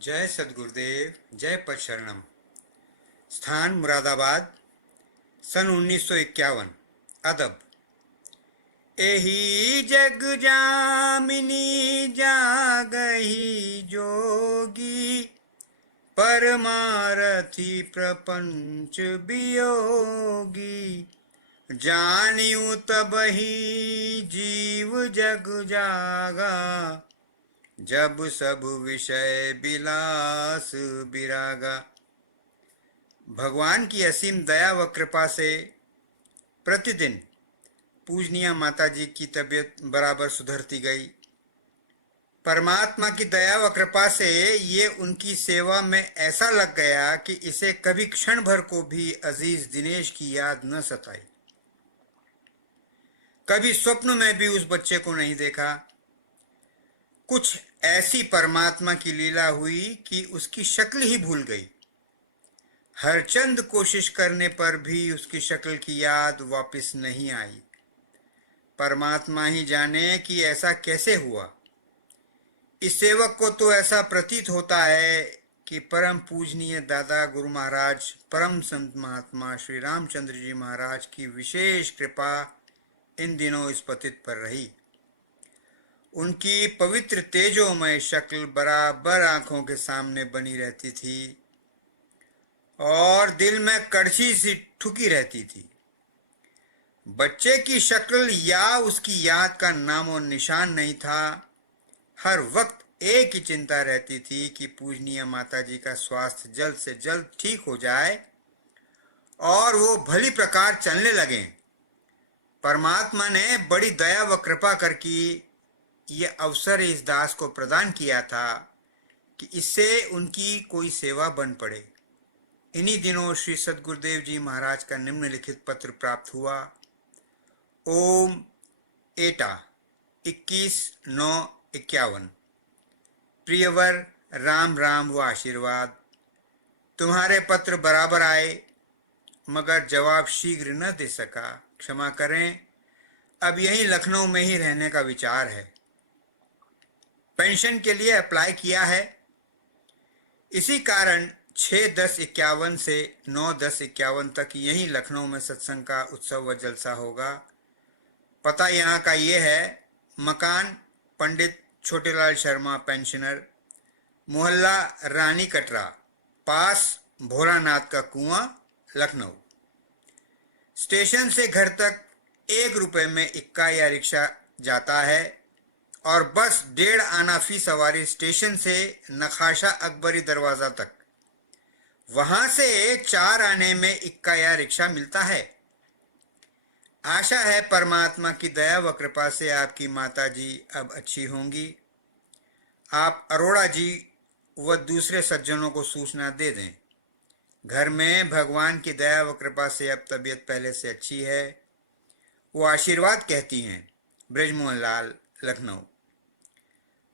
जय सद्गुरुदेव, जय पदशरणम। स्थान मुरादाबाद, सन 1951। अदब। एही जग जामिनी जागही जोगी, परमारथी प्रपंच वियोगी। जानियु तबही जीव जग जागा, जब सब विषय विलास विरागा। भगवान की असीम दया व कृपा से प्रतिदिन पूजनीय माता जी की तबीयत बराबर सुधरती गई। परमात्मा की दया व कृपा से ये उनकी सेवा में ऐसा लग गया कि इसे कभी क्षण भर को भी अजीज दिनेश की याद न सताई। कभी स्वप्न में भी उस बच्चे को नहीं देखा। कुछ ऐसी परमात्मा की लीला हुई कि उसकी शक्ल ही भूल गई। हर चंद कोशिश करने पर भी उसकी शक्ल की याद वापस नहीं आई। परमात्मा ही जाने कि ऐसा कैसे हुआ। इस सेवक को तो ऐसा प्रतीत होता है कि परम पूजनीय दादा गुरु महाराज परम संत महात्मा श्री रामचंद्र जी महाराज की विशेष कृपा इन दिनों इस पतित पर रही। उनकी पवित्र तेजोमय शक्ल बराबर आंखों के सामने बनी रहती थी और दिल में कड़छी सी ठुकी रहती थी। बच्चे की शक्ल या उसकी याद का नामो निशान नहीं था। हर वक्त एक ही चिंता रहती थी कि पूजनीय माता जी का स्वास्थ्य जल्द से जल्द ठीक हो जाए और वो भली प्रकार चलने लगे। परमात्मा ने बड़ी दया व कृपा करके ये अवसर इस दास को प्रदान किया था कि इससे उनकी कोई सेवा बन पड़े। इन्हीं दिनों श्री सद्गुरुदेव जी महाराज का निम्नलिखित पत्र प्राप्त हुआ। ओम एटा 21/9/51। प्रियवर, राम राम व आशीर्वाद। तुम्हारे पत्र बराबर आए मगर जवाब शीघ्र न दे सका, क्षमा करें। अब यहीं लखनऊ में ही रहने का विचार है। पेंशन के लिए अप्लाई किया है। इसी कारण 6/10/51 से 9/10/51 तक यहीं लखनऊ में सत्संग का उत्सव व जलसा होगा। पता यहाँ का ये है, मकान पंडित छोटेलाल शर्मा पेंशनर, मोहल्ला रानी कटरा, पास भोलानाथ का कुआं, लखनऊ। स्टेशन से घर तक 1 रुपए में इक्का या रिक्शा जाता है और बस 1.5 आना फी सवारी स्टेशन से नखाशा अकबरी दरवाजा तक। वहां से 4 आने में इक्का या रिक्शा मिलता है। आशा है परमात्मा की दया व कृपा से आपकी माता जी अब अच्छी होंगी। आप अरोड़ा जी व दूसरे सज्जनों को सूचना दे दें। घर में भगवान की दया व कृपा से अब तबीयत पहले से अच्छी है। वो आशीर्वाद कहती हैं। ब्रजमोहन लाल, लखनऊ।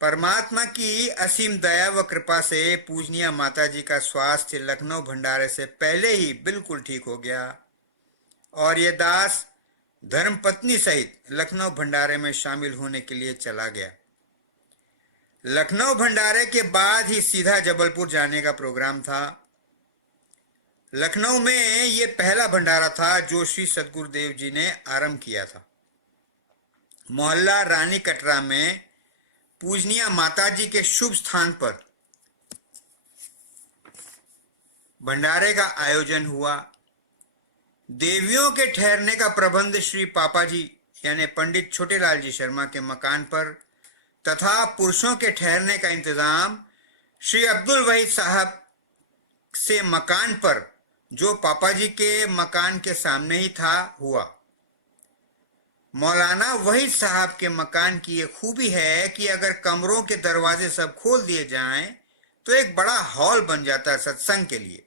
परमात्मा की असीम दया व कृपा से पूजनीय माता जी का स्वास्थ्य लखनऊ भंडारे से पहले ही बिल्कुल ठीक हो गया और ये दास धर्मपत्नी सहित लखनऊ भंडारे में शामिल होने के लिए चला गया। लखनऊ भंडारे के बाद ही सीधा जबलपुर जाने का प्रोग्राम था। लखनऊ में ये पहला भंडारा था जो श्री सद्गुरुदेव जी ने आरंभ किया था। मोहल्ला रानी कटरा में पूजनीय माता जी के शुभ स्थान पर भंडारे का आयोजन हुआ। देवियों के ठहरने का प्रबंध श्री पापा जी यानी पंडित छोटेलाल जी शर्मा के मकान पर तथा पुरुषों के ठहरने का इंतजाम श्री अब्दुल वहीद साहब से मकान पर, जो पापा जी के मकान के सामने ही था, हुआ। मौलाना वहीद साहब के मकान की ये खूबी है कि अगर कमरों के दरवाजे सब खोल दिए जाएं तो एक बड़ा हॉल बन जाता है सत्संग के लिए।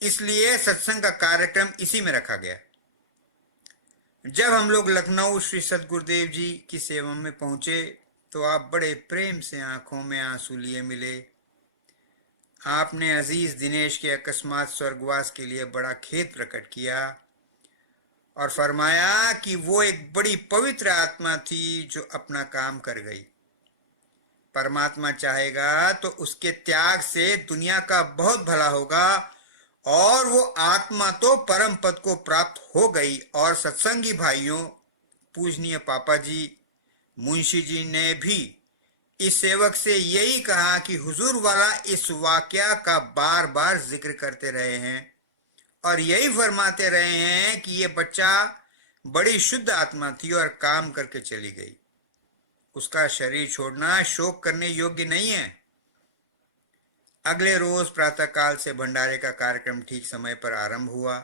इसलिए सत्संग का कार्यक्रम इसी में रखा गया। जब हम लोग लखनऊ श्री सद्गुरुदेव जी की सेवा में पहुंचे तो आप बड़े प्रेम से आंखों में आंसू लिए मिले। आपने अजीज दिनेश के अकस्मात स्वर्गवास के लिए बड़ा खेद प्रकट किया और फरमाया कि वो एक बड़ी पवित्र आत्मा थी जो अपना काम कर गई। परमात्मा चाहेगा तो उसके त्याग से दुनिया का बहुत भला होगा और वो आत्मा तो परम पद को प्राप्त हो गई। और सत्संगी भाइयों, पूजनीय पापा जी, मुंशी जी ने भी इस सेवक से यही कहा कि हुजूर वाला इस वाकया का बार बार जिक्र करते रहे हैं और यही फरमाते रहे हैं कि ये बच्चा बड़ी शुद्ध आत्मा थी और काम करके चली गई। उसका शरीर छोड़ना शोक करने योग्य नहीं है। अगले रोज प्रातःकाल से भंडारे का कार्यक्रम ठीक समय पर आरंभ हुआ।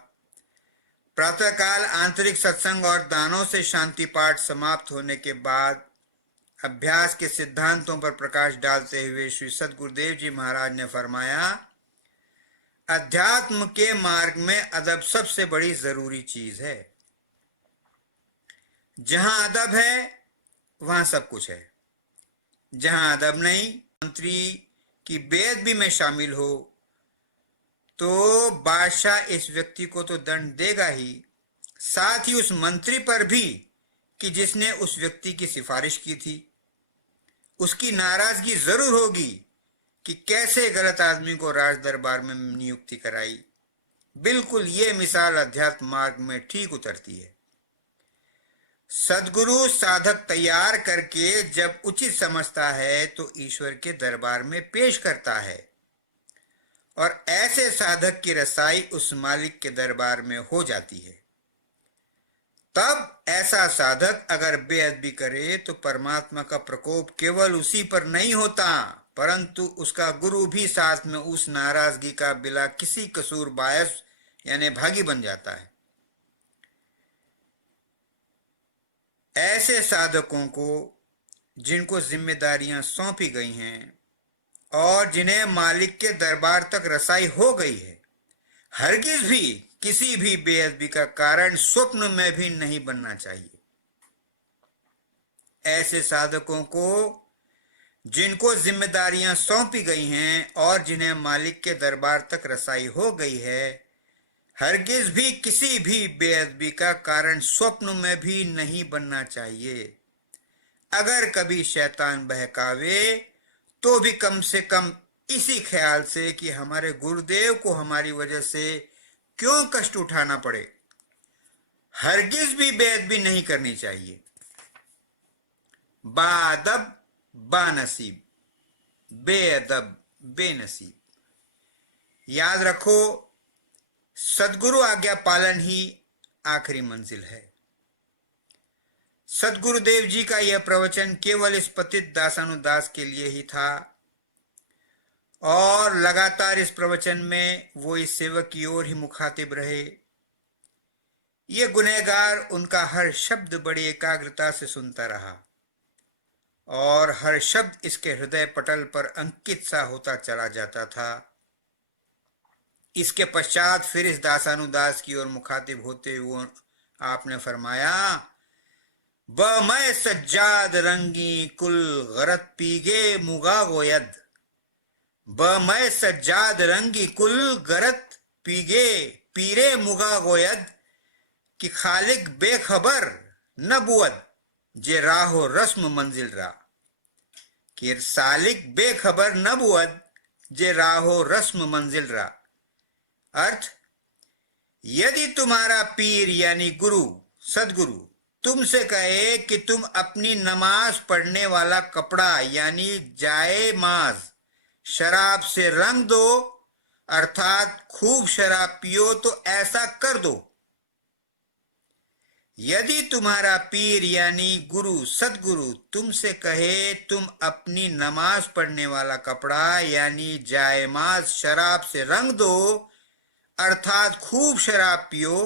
प्रातःकाल आंतरिक सत्संग और दानों से शांति पाठ समाप्त होने के बाद अभ्यास के सिद्धांतों पर प्रकाश डालते हुए श्री सद्गुरुदेव जी महाराज ने फरमाया, अध्यात्म के मार्ग में अदब सबसे बड़ी जरूरी चीज है। जहां अदब है वहां सब कुछ है। जहां अदब नहीं, मंत्री की बेअदबी में शामिल हो तो बादशाह इस व्यक्ति को तो दंड देगा ही, साथ ही उस मंत्री पर भी कि जिसने उस व्यक्ति की सिफारिश की थी। उसकी नाराजगी जरूर होगी कि कैसे गलत आदमी को राज दरबार में नियुक्ति कराई। बिल्कुल ये मिसाल अध्यात्म मार्ग में ठीक उतरती है। सदगुरु साधक तैयार करके जब उचित समझता है तो ईश्वर के दरबार में पेश करता है और ऐसे साधक की रसाई उस मालिक के दरबार में हो जाती है। तब ऐसा साधक अगर बेअदबी करे तो परमात्मा का प्रकोप केवल उसी पर नहीं होता, परंतु उसका गुरु भी साथ में उस नाराजगी का बिला किसी कसूर बायस यानी भागी बन जाता है। ऐसे साधकों को जिनको जिम्मेदारियां सौंपी गई हैं और जिन्हें मालिक के दरबार तक रसाई हो गई है, हरगिज भी किसी भी बेअदबी का कारण स्वप्न में भी नहीं बनना चाहिए। ऐसे साधकों को जिनको जिम्मेदारियां सौंपी गई हैं और जिन्हें मालिक के दरबार तक रसाई हो गई है, हरगिज भी किसी भी बेअदबी का कारण स्वप्न में भी नहीं बनना चाहिए। अगर कभी शैतान बहकावे तो भी कम से कम इसी ख्याल से कि हमारे गुरुदेव को हमारी वजह से क्यों कष्ट उठाना पड़े। हरगिज भी बेअदबी नहीं करनी चाहिए। बाअदब बानसीब, बेअदब बेनसीब। याद रखो, सदगुरु आज्ञा पालन ही आखिरी मंजिल है। सदगुरुदेव जी का यह प्रवचन केवल इस पतित दासानुदास के लिए ही था और लगातार इस प्रवचन में वो इस सेवक की ओर ही मुखातिब रहे। ये गुनहगार उनका हर शब्द बड़ी एकाग्रता से सुनता रहा और हर शब्द इसके हृदय पटल पर अंकित सा होता चला जाता था। इसके पश्चात फिर इस दासानुदास की ओर मुखातिब होते हुए आपने फरमाया, ब मैं सज्जाद रंगी कुल गरत पीगे मुगा गोयद। ब मैं सज्जाद रंगी कुल गरत पीगे पीरे मुगा गोयद कि खालिक बेखबर न बुअद जे राहो रस्म मंजिल रा। कि सालिक बेखबर न बुअद जे राहो रस्म मंजिल रा। अर्थ, यदि तुम्हारा पीर यानी गुरु सदगुरु तुमसे कहे कि तुम अपनी नमाज पढ़ने वाला कपड़ा यानी जायमाज शराब से रंग दो, अर्थात खूब शराब पियो, तो ऐसा कर दो। यदि तुम्हारा पीर यानी गुरु सदगुरु तुमसे कहे तुम अपनी नमाज पढ़ने वाला कपड़ा यानी जायमाज शराब से रंग दो, अर्थात खूब शराब पियो,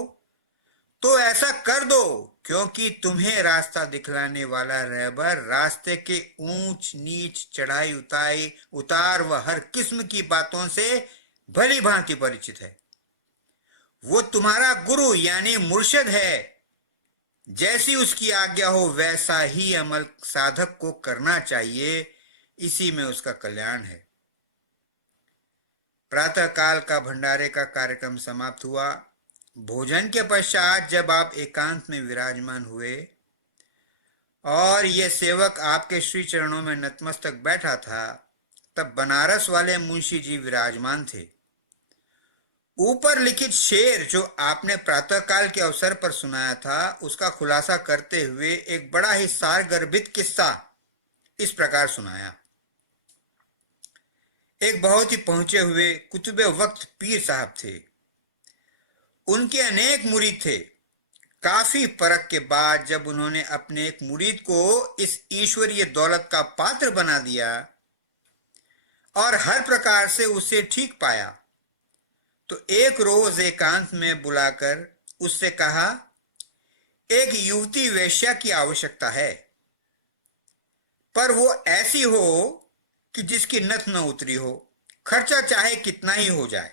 तो ऐसा कर दो, क्योंकि तुम्हें रास्ता दिखलाने वाला रहबर रास्ते के ऊंच नीच चढ़ाई उतार व हर किस्म की बातों से भली भांति परिचित है। वो तुम्हारा गुरु यानी मुर्शिद है। जैसी उसकी आज्ञा हो वैसा ही अमल साधक को करना चाहिए, इसी में उसका कल्याण है। प्रातः काल का भंडारे का कार्यक्रम समाप्त हुआ। भोजन के पश्चात जब आप एकांत में विराजमान हुए और ये सेवक आपके श्री चरणों में नतमस्तक बैठा था, तब बनारस वाले मुंशी जी विराजमान थे। ऊपर लिखित शेर जो आपने प्रातःकाल के अवसर पर सुनाया था, उसका खुलासा करते हुए एक बड़ा ही सारगर्भित किस्सा इस प्रकार सुनाया। एक बहुत ही पहुंचे हुए कुतुबे वक्त पीर साहब थे। उनके अनेक मुरीद थे। काफी परख के बाद जब उन्होंने अपने एक मुरीद को इस ईश्वरीय दौलत का पात्र बना दिया और हर प्रकार से उसे ठीक पाया, तो एक रोज एकांत में बुलाकर उससे कहा, एक युवती वेश्या की आवश्यकता है, पर वो ऐसी हो कि जिसकी नथ न उतरी हो, खर्चा चाहे कितना ही हो जाए।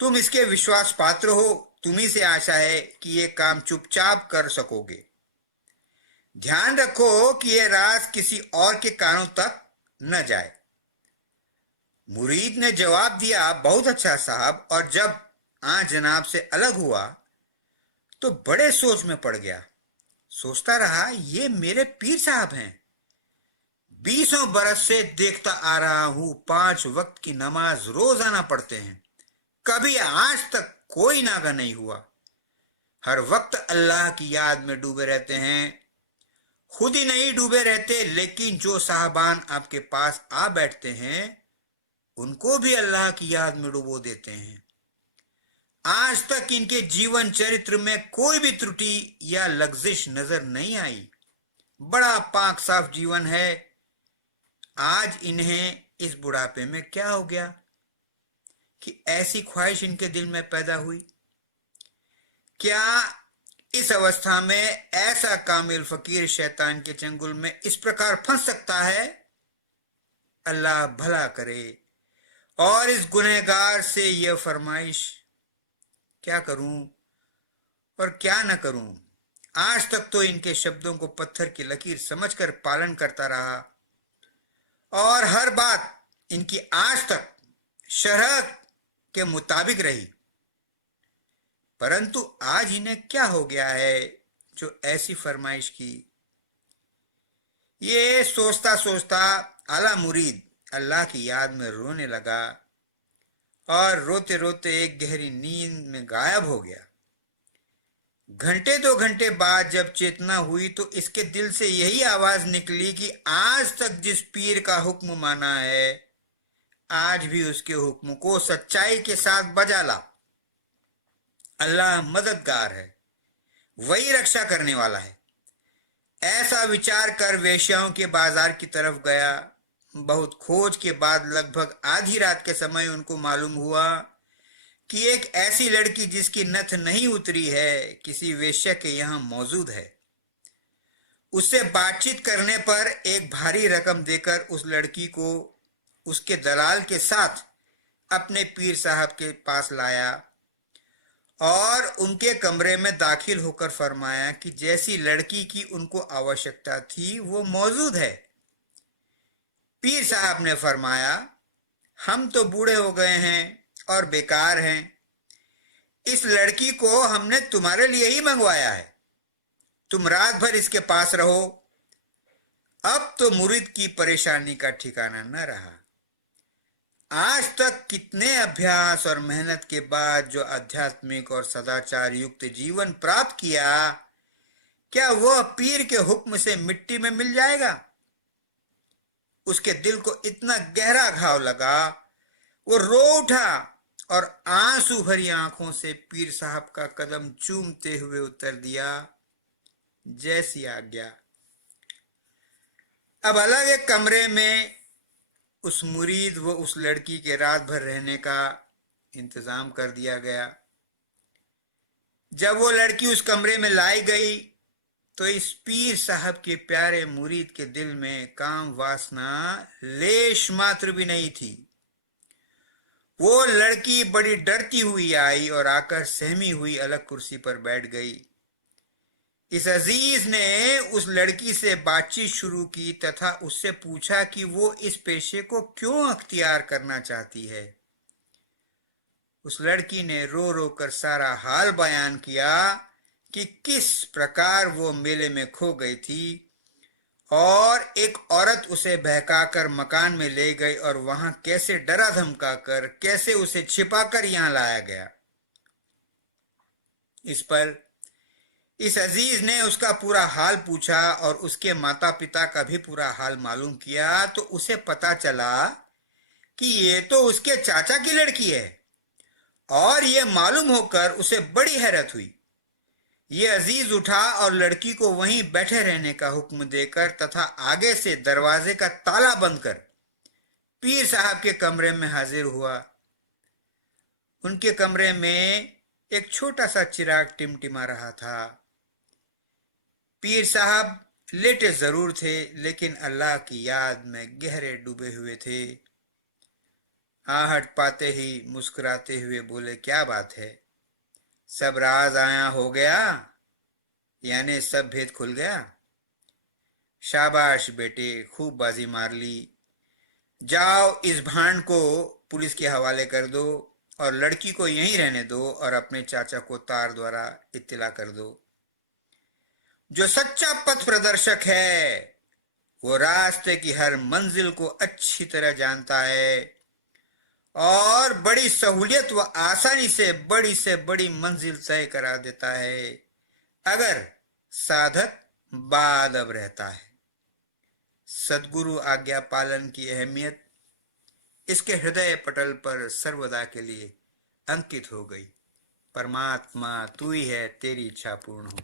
तुम इसके विश्वास पात्र हो, तुम्ही से आशा है कि ये काम चुपचाप कर सकोगे। ध्यान रखो कि ये राज किसी और के कानों तक न जाए। मुरीद ने जवाब दिया, बहुत अच्छा साहब। और जब जनाब से अलग हुआ तो बड़े सोच में पड़ गया। सोचता रहा, ये मेरे पीर साहब हैं। 20 बरस से देखता आ रहा हूं, 5 वक्त की नमाज रोजाना पढ़ते हैं, कभी आज तक कोई नागा नहीं हुआ। हर वक्त अल्लाह की याद में डूबे रहते हैं। खुद ही नहीं डूबे रहते, लेकिन जो साहबान आपके पास आ बैठते हैं उनको भी अल्लाह की याद में डुबो देते हैं। आज तक इनके जीवन चरित्र में कोई भी त्रुटि या लग्जिश नजर नहीं आई। बड़ा पाक साफ जीवन है। आज इन्हें इस बुढ़ापे में क्या हो गया कि ऐसी ख्वाहिश इनके दिल में पैदा हुई? क्या इस अवस्था में ऐसा कामिल फकीर शैतान के चंगुल में इस प्रकार फंस सकता है? अल्लाह भला करे। और इस गुनहगार से यह फरमाइश, क्या करूं और क्या न करूं। आज तक तो इनके शब्दों को पत्थर की लकीर समझकर पालन करता रहा और हर बात इनकी आज तक शरह के मुताबिक रही, परंतु आज इन्हें क्या हो गया है जो ऐसी फरमाइश की? ये सोचता सोचता आला मुरीद अल्लाह की याद में रोने लगा और रोते रोते एक गहरी नींद में गायब हो गया। घंटे 2 घंटे बाद जब चेतना हुई तो इसके दिल से यही आवाज निकली कि आज तक जिस पीर का हुक्म माना है, आज भी उसके हुक्म को सच्चाई के साथ बजा ला। अल्लाह मददगार है, वही रक्षा करने वाला है। ऐसा विचार कर वेश्याओं के बाजार की तरफ गया। बहुत खोज के बाद लगभग आधी रात के समय उनको मालूम हुआ कि एक ऐसी लड़की जिसकी नथ नहीं उतरी है किसी वेश्या के यहां मौजूद है। उससे बातचीत करने पर एक भारी रकम देकर उस लड़की को उसके दलाल के साथ अपने पीर साहब के पास लाया और उनके कमरे में दाखिल होकर फरमाया कि जैसी लड़की की उनको आवश्यकता थी वो मौजूद है। पीर साहब ने फरमाया, हम तो बूढ़े हो गए हैं और बेकार हैं, इस लड़की को हमने तुम्हारे लिए ही मंगवाया है, तुम रात भर इसके पास रहो। अब तो मुरीद की परेशानी का ठिकाना न रहा। आज तक कितने अभ्यास और मेहनत के बाद जो आध्यात्मिक और सदाचार युक्त जीवन प्राप्त किया, क्या वह पीर के हुक्म से मिट्टी में मिल जाएगा? उसके दिल को इतना गहरा घाव लगा, वो रो उठा और आंसू भरी आंखों से पीर साहब का कदम चूमते हुए उत्तर दिया, जैसी आज्ञा। अब अलग एक कमरे में उस मुरीद व उस लड़की के रात भर रहने का इंतजाम कर दिया गया। जब वो लड़की उस कमरे में लाई गई तो इस पीर साहब के प्यारे मुरीद के दिल में काम वासना लेश मात्र भी नहीं थी। वो लड़की बड़ी डरती हुई आई और आकर सहमी हुई अलग कुर्सी पर बैठ गई। इस अजीज ने उस लड़की से बातचीत शुरू की तथा उससे पूछा कि वो इस पेशे को क्यों अख्तियार करना चाहती है। उस लड़की ने रो रो कर सारा हाल बयान किया कि किस प्रकार वो मेले में खो गई थी और एक औरत उसे बहकाकर मकान में ले गई और वहां कैसे डरा धमकाकर, कैसे उसे छिपाकर यहां लाया गया। इस पर इस अजीज ने उसका पूरा हाल पूछा और उसके माता पिता का भी पूरा हाल मालूम किया, तो उसे पता चला कि ये तो उसके चाचा की लड़की है। और ये मालूम होकर उसे बड़ी हैरत हुई। ये अजीज उठा और लड़की को वहीं बैठे रहने का हुक्म देकर तथा आगे से दरवाजे का ताला बंद कर पीर साहब के कमरे में हाजिर हुआ। उनके कमरे में एक छोटा सा चिराग टिमटिमा रहा था। पीर साहब लेटे जरूर थे, लेकिन अल्लाह की याद में गहरे डूबे हुए थे। आहट पाते ही मुस्कुराते हुए बोले, क्या बात है, सब राज आया हो गया, यानी सब भेद खुल गया। शाबाश बेटे, खूब बाजी मार ली। जाओ इस भांड को पुलिस के हवाले कर दो और लड़की को यहीं रहने दो और अपने चाचा को तार द्वारा इत्तला कर दो। जो सच्चा पथ प्रदर्शक है वो रास्ते की हर मंजिल को अच्छी तरह जानता है और बड़ी सहूलियत व आसानी से बड़ी मंजिल तय करा देता है, अगर साधक बाअदब रहता है। सद्गुरु आज्ञा पालन की अहमियत इसके हृदय पटल पर सर्वदा के लिए अंकित हो गई। परमात्मा तू ही है, तेरी इच्छा पूर्ण हो।